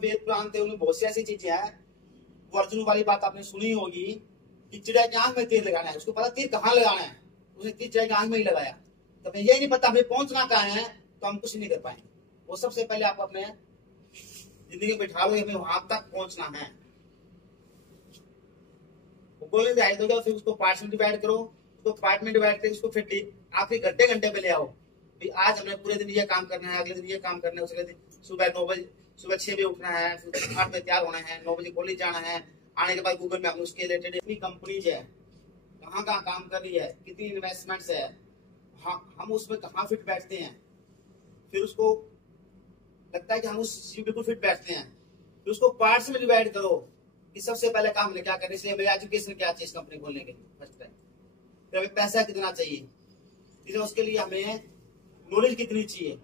वेद पुराण थे, उनमें बहुत सी ऐसी चीजें हैं। वो अर्जुन वाली बात आपने सुनी होगी कि चिड़िया की आंख में तीर लगाना है, उसको पता तीर कहाँ लगाना है, उसने तीर चिड़िया की आंख में ही लगाया। तो हमें यही नहीं पता हमें पहुंचना कहाँ है, तो हम कुछ नहीं कर पाएंगे। वो सबसे पहले आप अपने जिंदगी में बैठा लो, हमें वहां तक पहुंचना है। गोले में तो फिर उसको पार्ट्स में डिवाइड करो, उसको पार्ट में डिवाइड करके उसको फिर आखिरी घंटे घंटे पे ले आओ। आज हमने पूरे दिन ये काम करना है, अगले दिन ये काम करना है, उसके दिन सुबह 9 बजे, सुबह 6 बजे उठना है, 8 बजे तैयार होना है, 9 बजे कॉलेज जाना है। आने के बाद गूगल में हमने उसके रिलेटेड इतनी कंपनीज है, कहाँ कहाँ काम कर रही है, कितनी इन्वेस्टमेंट्स है, हम उसमें कहाँ फिट बैठते हैं। फिर उसको लगता है कि हम उस बिल्कुल फिट बैठते हैं, फिर उसको पार्ट्स में डिवाइड करो कि सबसे पहले काम हमने क्या करना है, इसलिए हमें एजुकेशन क्या चाहिए इस कंपनी खोलने के लिए, फर्स्ट टाइम। फिर हमें पैसा कितना चाहिए, फिर उसके लिए हमें नॉलेज कितनी चाहिए,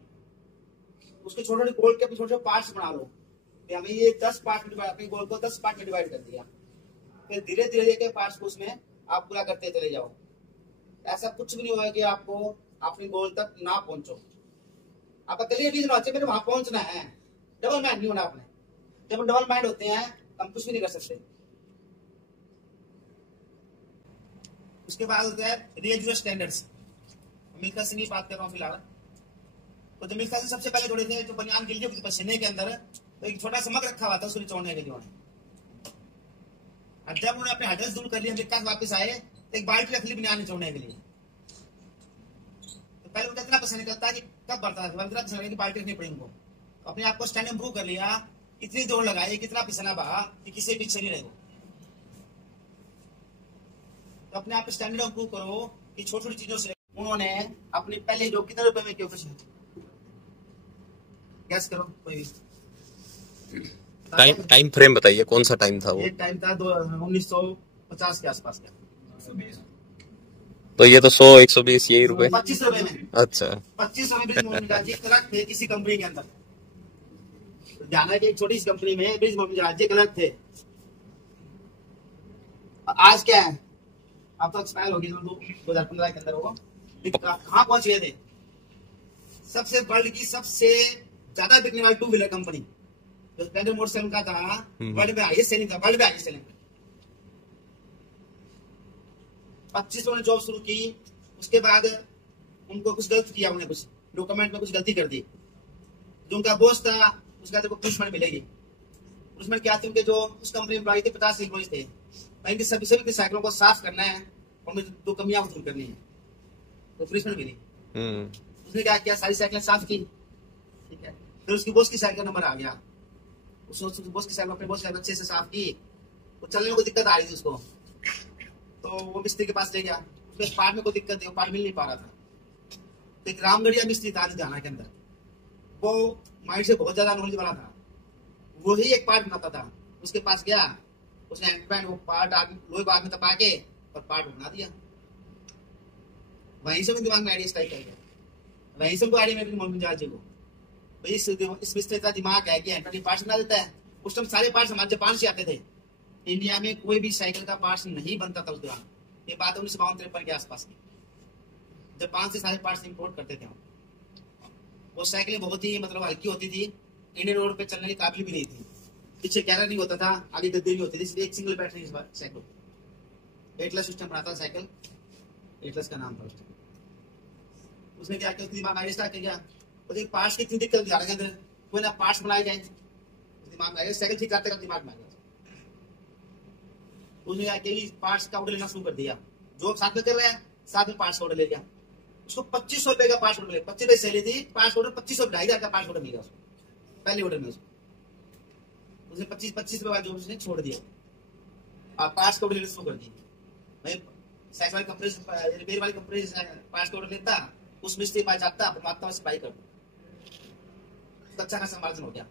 उसके छोटे छोटे गोल के छोटे छोटे पार्ट्स बना लो। फिर हमें ये 10 पार्ट में डिवाइड, अपने गोल को 10 पार्ट में डिवाइड कर दिया। फिर धीरे धीरे एक पार्ट्स को उसमें आप पूरा करते चले जाओ। ऐसा कुछ भी नहीं होगा कि आपको अपने गोल तक ना पहुंचो। आपका क्लियर रीजन होना चाहिए, मेरे वहां पहुंचना है। डबल माइंड नहीं होना आपने। जब हम डबल माइंड होते हैं हम कुछ भी नहीं कर सकते। उसके बाद होता है रियल स्टैंडर्ड्स। मिल्खा सिंह की बात कर रहा हूँ फिलहाल। तो जब मिल्खा सिंह सबसे पहले जोड़े थे, जो बनियान गिर गई पसीने के अंदर, तो एक छोटा सा मग रखा हुआ था उसको निचोड़ने के लिए। और जब उन्होंने अपने हडल्स दूर कर लिया, मिल्खा वापस आए तो एक बाल्टी रख ली बनियान निचोड़ने के लिए। तो पहले उनका इतना पसीना निकलता कि कब बढ़ता था, इतना पसीना की बाल्टी रखनी पड़ी उनको। अपने आप को स्टैंड इम्प्रूव कर लिया, इतनी दौड़ लगाई, कितना पसीना बहा कि किसी पीछे नहीं रहे। तो अपने आप स्टैंडर्ड इम्प्रूव करो कि छोटी छोटी चीजों से। उन्होंने अपनी पहले जॉब कितने रुपए में क्यों कुछ गैस करो कोई टाइम फ्रेम बताइए, कौन सा टाइम था वो? ये टाइम था 1950 के आसपास का। तो ये तो 100 120 यही रुपए, 25 रुपए में। अच्छा, 25 रुपए ब्रिज मोहन मिजाज जी क्लर्क थे किसी कंपनी के अंदर। तो जाना कि एक छोटी सी कंपनी में ब्रिज मोहन मिजाज जी क्लर्क थे। आज क्या है, अब तो एक्सपायर हो गई 2015 के अंदर। वो कहाँ पहुंच गए थे? सबसे वर्ल्ड की सबसे ज्यादा बिकने वाली 2 व्हीलर कंपनी जो स्प्लेंडर मोटरसाइकिल का था, वर्ल्ड में हाईएस्ट सेलिंग था, वर्ल्ड में हाईएस्ट सेलिंग। 25 ने जॉब शुरू की। उसके बाद उनको कुछ गलत किया, उन्होंने कुछ डॉक्यूमेंट में कुछ गलती कर दी। जो उनका बॉस था उसका तो पुलिसमैन मिलेगी। पुलिसमैन क्या थे, उनके जो उस कंपनी में थे 50 एम्प्लॉइज थे। इनके सभी साइकिलों को साफ करना है और मुझे 2 कमियां दूर करनी है, तो पुलिसमैन मिली। उसने क्या किया, सारी साइकिलें साफ की, ठीक है। फिर उसकी बॉस की साइकिल का नंबर आ गया, उसने बॉस की साइकिल अपने बॉस की अच्छे से साफ की। वो चलने में कोई दिक्कत आ रही थी उसको, तो वो मिस्त्री के पास ले गया। उसके पार्ट में कोई दिक्कत थी, वो पार्ट मिल नहीं पा रहा था। तो एक रामगढ़िया मिस्त्री था लुधियाना के अंदर, वो माइंड से बहुत ज्यादा नॉलेज वाला था, वो ही एक पार्ट बनाता था। उसके पास गया, उसने एंड वो पार्ट लोहे बाग में तपा के और पार्ट बना दिया। वहीं से दिमाग में आइडिया स्ट्राइक कर गया, वहीं से उनको आइडिया में मोहन मिजाज जी को भाई इस मिस्त्री का दिमाग है कि एंटनी पार्ट्स बना देता है। उस टाइम सारे पार्ट्स हमारे जापान से आते थे। इंडिया में कोई भी साइकिल का पार्ट्स नहीं बनता था उस दौरान। ये बात 1952-53 के आसपास की। जापान से सारे पार्ट्स इंपोर्ट करते थे। वो साइकिलें बहुत ही मतलब हल्की होती थी, इंडियन रोड पे चलने के काबिल भी नहीं थी। पीछे कैरियर नहीं होता था, आगे गद्दे नहीं होती थी, इसलिए एक सिंगल बैटरी इस बार साइकिल एटलस सिस्टम बनाता साइकिल, एटलस का नाम था उसका। उसने क्या किया, दिमाग में स्टार्ट किया, उसके पार्ट्स की इतनी दिक्कत दिखा रहे अंदर, कोई ना पार्ट्स बनाए जाए। दिमाग में आया साइकिल ठीक करते दिमाग में आ गया। उसने क्या किया, पार्ट्स का ऑर्डर लेना शुरू कर दिया। जो साथ में कर रहे हैं साथ में पार्ट्स का ऑर्डर ले लिया। उसको 2500 रुपए का पार्ट्स ऑर्डर मिला, 25 रुपए सैलरी थी, पार्ट्स ऑर्डर 2500 2,500 का पार्ट्स ऑर्डर मिला उसको पहले ऑर्डर में। उसने 25 रुपए जो उसने छोड़ दिया और पार्ट्स का ऑर्डर लेना शुरू कर दिया। भाई साइकिल वाली कंपनी, रिपेयर वाली कंपनी पार्ट्स का ऑर्डर लेता, उस मिस्त्री के पास जाता, परमात्मा से सप्लाई कर तो अच्छा खासा मार्जिन हो गया।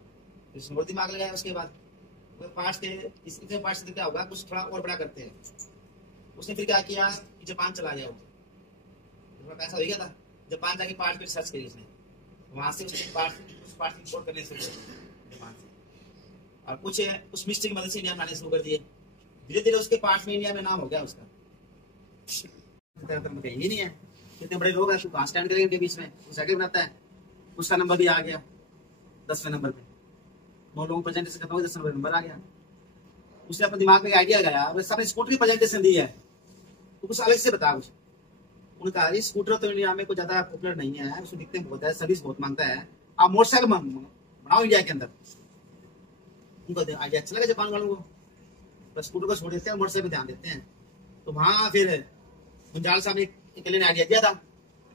इसमें और दिमाग लगाया। उसके बाद पार्ट्स के इतने पार्ट्स से क्या होगा, कुछ थोड़ा और बड़ा करते हैं। उसने फिर क्या किया, जापान चला गया। वो पैसा हो गया था, जापान जाके पार्ट पे सर्च करी उसने, वहां से उसने पार्ट इंपोर्ट करने शुरू किए जापान से, और कुछ उस मिस्त्री की मदद से इंडिया में आने शुरू कर दिए। धीरे धीरे उसके पार्ट्स में इंडिया में नाम हो गया उसका। कहीं नहीं है, कितने बड़े लोग हैं, कहाँ स्टैंड करेंगे उनके बीच में। वो साइकिल बनाता है, उसका नंबर भी आ गया 10वें नंबर पे। बहुत लोगों प्रेजेंटेशन करता हूँ, 10 नंबर आ गया। उसने अपने दिमाग में आइडिया लगाया, सबने स्कूटर की प्रेजेंटेशन दी है तो कुछ अलग से बता कुछ। उन्होंने कहा ये स्कूटर तो इंडिया में कुछ ज्यादा पॉपुलर नहीं है, उसको दिखते बहुत है, सर्विस बहुत मांगता है, आप मोटरसाइकिल बनाओ इंडिया के अंदर। उनको आइडिया अच्छा लगा जापान वालों को, बस स्कूटर को छोड़ देते हैं, मोटरसाइकिल पे ध्यान देते हैं। तो वहां फिर मुंजाल साहब ने अकेले ने आइडिया दिया था,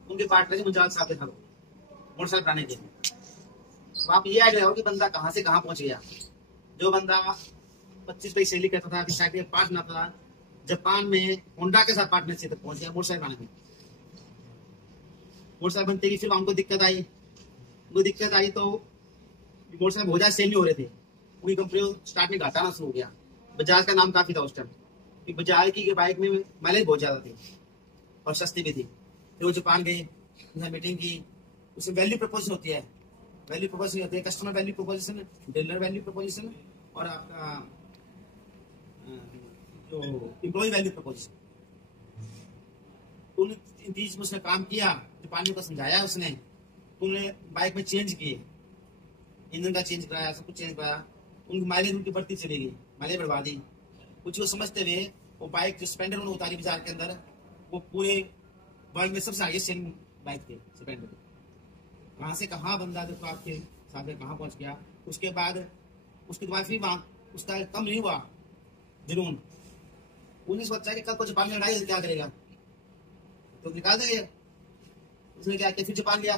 उनके पार्टनर जी मुंजाल साहब के साथ मोटरसाइकिल बनाने के। तो आप ये आइडिया हो कि बंदा कहाँ से कहाँ पहुंच गया। जो बंदा 25 पैसे सैलरी करता था, साइकिल पार्ट बनाता था, जापान में होंडा के साथ पार्टनरशिप तक पहुंच गया मोटरसाइकिल बनाने में। मोटरसाइकिल बनते की फिर उनको दिक्कत आई, तो मोटरसाइकिल बहुत ज्यादा सेल नहीं हो रहे थे, पूरी कंपनी स्टार्ट में घाटा आना शुरू हो गया। बजाज का नाम काफी था उस टाइम, कि बजाज की बाइक में माइलेज बहुत ज्यादा थी और सस्ती भी थी। फिर वो जापान गए, मीटिंग की, उसमें वैल्यू प्रपोजिशन होती है, customer value preposition, dealer value preposition और आपका जो एम्प्लॉय वैल्यू प्रपोजिशन। इन चीज में उसने काम किया, जापानियों को समझाया उसने, उन्होंने बाइक में चेंज किए, इंजन का चेंज कराया, सब कुछ चेंज कराया। उनकी माइलेज उनकी बढ़ती चली गई, माइलेज बढ़वा दी। कुछ वो समझते हुए वो बाइक जो स्प्लेंडर उन्होंने उतारी बाजार के अंदर, वो पूरे वर्ल्ड में सबसे आगे सेलिंग बाइक थी स्प्लेंडर। कहाँ से कहाँ बंदा देखो आपके साथ कहाँ पहुंच गया। उसके बाद उसके बाद फिर वहां उसका कम नहीं हुआ जुनून। उन्हें सोचा कि कल को जापान में लड़ाई क्या करेगा, तो निकाल देंगे। उसने क्या किया, फिर जापान गया,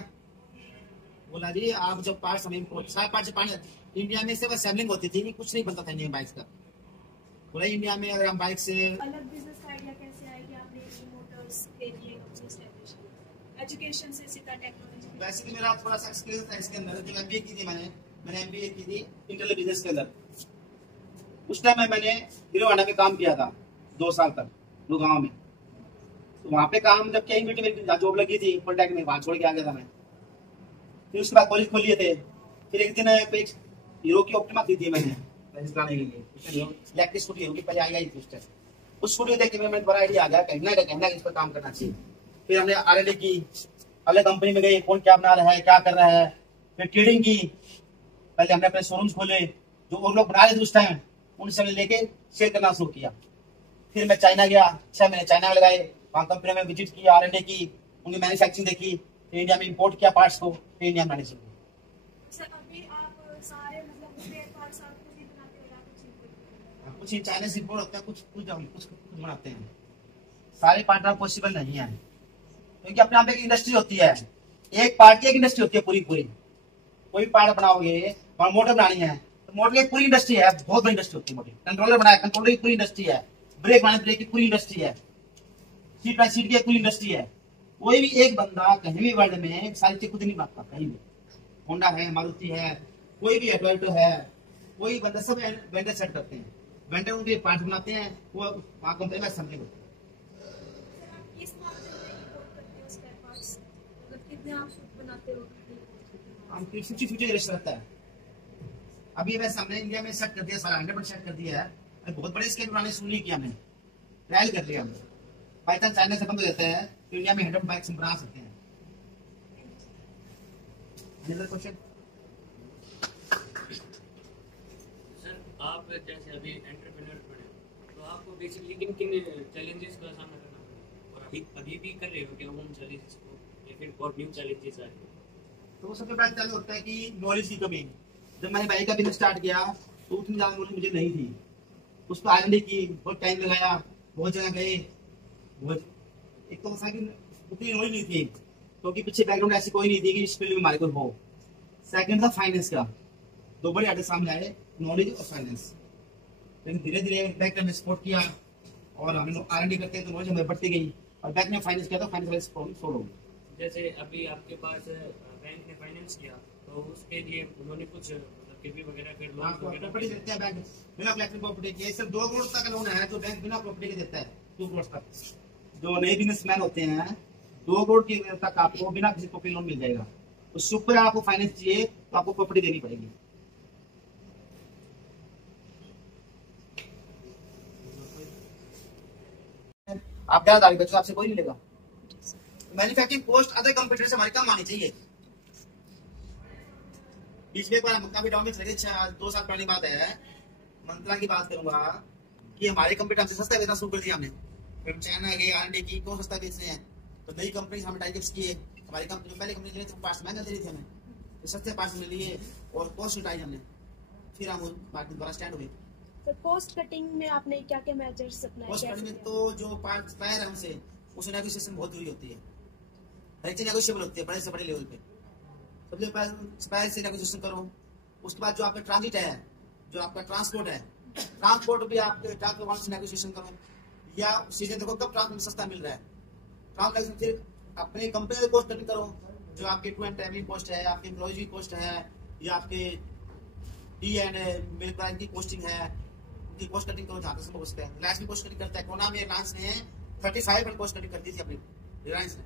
बोला जी आप जब पार्ट्स हमें सारे पार्ट जापान, इंडिया में सिर्फ असेंबलिंग होती थी, कुछ नहीं बनता था इंडियन बाइक्स का। बोला इंडिया में अगर हम बाइक से अलग बिजनेस आइडिया कैसे आएगी आपने मोटर्स के लिए एजुकेशन से सीधा टेक्नोलॉजी? वैसे भी मेरा थोड़ा सा एक्सपीरियंस था इसके अंदर। जब एमबीए की थी मैंने एमबीए की थी इंटरनल बिजनेस के अंदर। उस टाइम में मैंने हीरो होंडा में काम किया था 2 साल तक गुड़गांव में। तो वहाँ पे काम जब क्या मेरी जॉब लगी थी पॉलिटेक्निक में, वहाँ छोड़ के आ गया था मैं। फिर उसके बाद कॉलेज खोल लिए थे। फिर एक दिन हीरो की ऑप्टिमा थी मैंने चलाने के लिए, इलेक्ट्रिक स्कूटी हीरो की पहले आई थी उस टाइम। उस स्कूटी देख के मेरे बड़ा आइडिया आ गया, कहना इस पर काम करना चाहिए। फिर हमने R&D की, अलग कंपनी में गए, कौन क्या बना रहा है, क्या कर रहा है। फिर ट्रेडिंग की, पहले हमने अपने शोरूम्स खोले, जो और लोग बना रहे थे उस टाइम, उनसे लेके सेल करना शुरू किया। फिर मैं चाइना गया, 6 महीने चाइना में लगाए, वहाँ कंपनी में विजिट किया, R&D की, उनकी मैन्युफैक्चरिंग देखी, फिर इंडिया में इम्पोर्ट किया पार्ट्स को, फिर इंडिया में बनाने शुरू। कुछ चाइना से इम्पोर्ट होता है, कुछ बनाते हैं। सारे पार्ट आप पॉसिबल नहीं है, क्योंकि अपने आप एक इंडस्ट्री होती है, एक पार्ट की एक इंडस्ट्री होती है पूरी। कोई पार्ट बनाओगे और मोटर बनानी है तो मोटर की पूरी इंडस्ट्री है, बहुत बड़ी इंडस्ट्री होती है मोटर। कंट्रोलर बनाया, कंट्रोलर की पूरी इंडस्ट्री है। ब्रेक बनाए, ब्रेक की पूरी इंडस्ट्री है। सीट बाय सीट की पूरी इंडस्ट्री है। कोई भी एक बंदा कहीं भी वर्ल्ड में सारी चीज खुद नहीं बनाता। कहीं भी होंडा है, मारुति है, कोई भी टोयोटा है, कोई बंदा सब वेंडर सेट करते हैं, वेंडर उनके पार्ट बनाते हैं, वो वहाँ कंपनी में असेंबली होती है। हम 50-50 रेस रहता है। अभी वैसे हमने इंडिया में सेट कर दिया, सारा 100% सेट कर दिया है। बहुत बड़े स्केल बनाने शुरू नहीं किया, हमने ट्रायल कर लिया। हमने पाइथन चाइना से बंद हो जाता है तो इंडिया में 100 बाइक्स बना सकते हैं। क्वेश्चन सर, आप जैसे अभी एंटरप्रेन्योर बने तो आपको बेसिकली किन किन चैलेंजेस का सामना करना पड़ा, और अभी भी कर रहे हो क्या उन चैलेंजेस को, या फिर बहुत न्यू चैलेंजेस आ रहे हैं? तो सबसे पहले चालू होता है कि नॉलेज की कमी। जब मैंने बाइक का बिजनेस स्टार्ट किया तो उतनी ज्यादा नॉलेज मुझे नहीं थी। उस पर R&D की, बहुत टाइम लगाया, बहुत जगह गए। एक तो उतनी नॉलेज नहीं थी, क्योंकि पीछे बैकग्राउंड ऐसी कोई नहीं थी कि इस फील्ड में हमारे को हो। सेकंड था फाइनेंस का, 2 बड़े आटे सामने आए, नॉलेज और फाइनेंस। लेकिन धीरे धीरे बैंक ने सपोर्ट किया और हम R&D करते हैं तो नॉलेज हमें बढ़ती गई, और बैंक ने फाइनेंस किया तो फाइनेंस प्रॉब्लम सॉल्व हो गई। जैसे अभी आपके पास बैंक ने फाइनेंस किया तो उसके लिए उन्होंने कुछ किवी वगैरह फिर लोन वगैरह प्रॉपर्टी देते हैं बैंक बिना फ्लैक्सिबल प्रॉपर्टी के। सिर्फ 2 करोड़ तक लोन है जो बैंक बिना प्रॉपर्टी के देता है। 2 करोड़ तक जो नए बिजनेसमैन होते हैं, 2 करोड़ की तक आपको बिना किसी प्रॉपर्टी लोन मिल जाएगा। उससे ऊपर आपको फाइनेंस चाहिए तो आपको प्रॉपर्टी देनी पड़ेगी। आप क्या दावी बच्चों, आपसे कोई नहीं लेगा। मैन्युफैक्चरिंग कॉस्ट अदर कंपटीटर से हमारी कम आनी चाहिए। बीच में एक बार काफी डाउन में चले, 2 साल पुरानी बात है, मंत्रा की बात करूंगा कि हमारे कंप्यूटर हमसे सस्ता बेचना शुरू कर दिया हमने। फिर चाइना गए, R&D की, कौन सस्ता बेच रहे हैं, तो नई कंपनी हमने टाइप्स किए। हमारी कंपनी जो पहले कंपनी थी पार्ट्स महंगा दे रही थी हमें, तो सस्ते पार्ट्स में लिए और कॉस्ट उठाई हमने, फिर हम मार्केट द्वारा स्टैंड हुए। तो कॉस्ट कटिंग में आपने क्या क्या मेजर्स अपनाए? कॉस्ट कटिंग में तो जो पार्ट सप्लायर है हमसे, उससे नेगोशिएशन बहुत जरूरी होती है, हर एक चीज नेगोशिएबल होती है बड़े से बड़े लेवल पे। सबसे पहले सप्लायर से नेगोशिएशन करो, उसके बाद जो आपका ट्रांजिट है, जो आपका ट्रांसपोर्ट है, ट्रांसपोर्ट भी आपके ट्रांसपोर्ट से नेगोशिएशन करो, या सीजन देखो कब ट्रांसपोर्ट सस्ता मिल रहा है, ट्रांसपोर्ट फिर अपनी कंपनी से कॉस्ट कटिंग करो, जो आपके टू एंड ट्रैवलिंग कॉस्ट है, आपके एम्प्लॉयज की कॉस्ट है, या आपके डी एंड मिल्क प्राइस की कॉस्टिंग है, उनकी कॉस्ट कटिंग करो जहाँ तक संभव हो सकता है। रिलायंस भी कॉस्ट कटिंग करता है, कोरोना में रिलायंस ने 35% कॉस्ट कटिंग करती थी अपनी रिलायंस ने।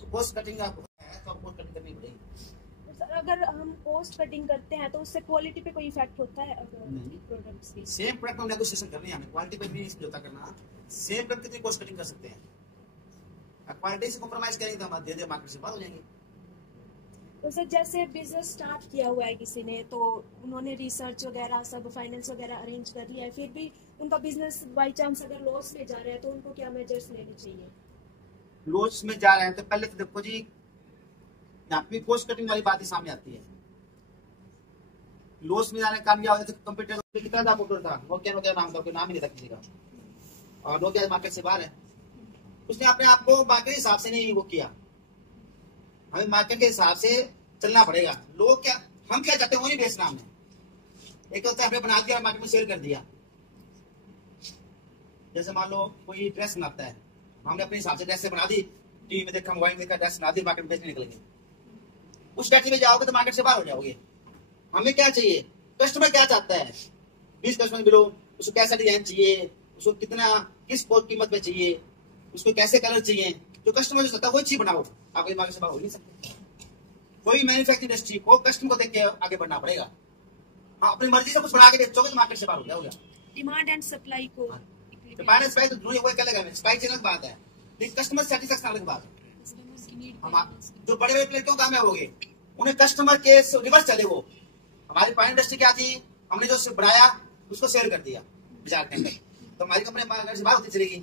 तो कॉस्ट कटिंग आपको है तो कॉस्ट कटिंग करनी पड़ेगी। सर अगर हम कॉस्ट कटिंग करते हैं तो उससे क्वालिटी पे कोई इफेक्ट होता है? नहीं। प्रोडक्ट्स की सेम प्रोडक्ट में नेगोशिएशन करनी है हमें, क्वालिटी पे भी समझौता करना। सेम प्रोडक्ट कितनी कॉस्ट कटिंग कर सकते हैं, क्वालिटी से कॉम्प्रोमाइज करेंगे तो हम दे मार्केट से बाहर हो जाएंगे। तो सर जैसे बिजनेस स्टार्ट किया हुआ है किसी ने, तो उन्होंने रिसर्च वगैरह सब फाइनेंस वगैरह अरेंज कर लिया है, फिर भी उनका बिजनेस बाई चांस अगर लॉस में जा रहा है तो उनको क्या मेजर्स लेने चाहिए? लॉस में जा रहे हैं तो पहले तो देखो जी, यहाँ पे कॉस्ट कटिंग वाली बात ही सामने आती है। लॉस में जाने का काम क्या होता है, कंप्यूटर कितना था कंप्यूटर था, नोकिया नाम था, कोई नाम ही नहीं था किसी का, और नोकिया मार्केट से बाहर है। उसने अपने आप को मार्केट के हिसाब से नहीं वो किया, हमें मार्केट के हिसाब से चलना पड़ेगा। लोग क्या, हम क्या चाहते हैं वो नहीं बेचना हमने। एक होता है हमने बना दिया और मार्केट में सेल कर दिया। जैसे मान लो कोई ड्रेस बनाता है, हमने अपने हिसाब से ड्रेस बना दी, टीवी में देखा, मोबाइल में देखा, ड्रेस बना दी, मार्केट में बेचने निकल गए। उस कैटेगरी में जाओगे तो मार्केट से बाहर हो जाओगे। हमें क्या चाहिए, कस्टमर क्या चाहता है, 20 कस्टमर मिलो, उसको कैसा डिजाइन चाहिए, उसको कितना किस कीमत में चाहिए, उसको कैसे कलर चाहिए, जो कस्टमर जो चाहता है वही चीज बनाओ। आप मार्केट से बाहर हो नहीं सकते। कोई मैन्युफैक्चरिंग इंडस्ट्री को कस्टमर को देख के आगे बढ़ना पड़ेगा। हाँ, अपनी मर्जी से कुछ बना के बेचोगे तो मार्केट से बाहर हो जाओगे। डिमांड एंड सप्लाई को डिमांड एंड सप्लाई तो दोनों वही अलग, सप्लाई चेन अलग बात है, लेकिन कस्टमर सेटिस्फेक्शन अलग बात है। हम जो बड़े बड़े प्लेयर क्यों कामयाब हो गए, उन्हें कस्टमर के रिवर्स चले। वो हमारी पाइन इंडस्ट्री क्या थी, हमने जो बनाया उसको सेल कर दिया बाजार के अंदर, तो हमारी कंपनी मार्केट से बाहर होती चलेगी।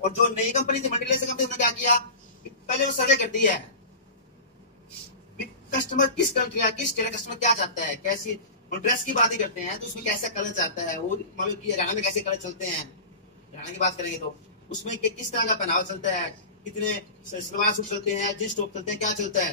और जो नई कंपनी थी मल्टीलेस कंपनी, उन्होंने क्या किया, पहले वो सर्वे करती है कस्टमर किस कंट्री का, किस स्टेट कस्टमर क्या चाहता है, कैसी ड्रेस की बात ही करते हैं तो उसमें कैसा कलर चाहता है, वो मालूम कि हरियाणा में कैसे कलर चलते हैं, हरियाणा की बात करेंगे तो उसमें किस तरह का पहनावा चलता है, कितने सलवार सूट चलते हैं, जींस टॉप चलते हैं, क्या चलता है,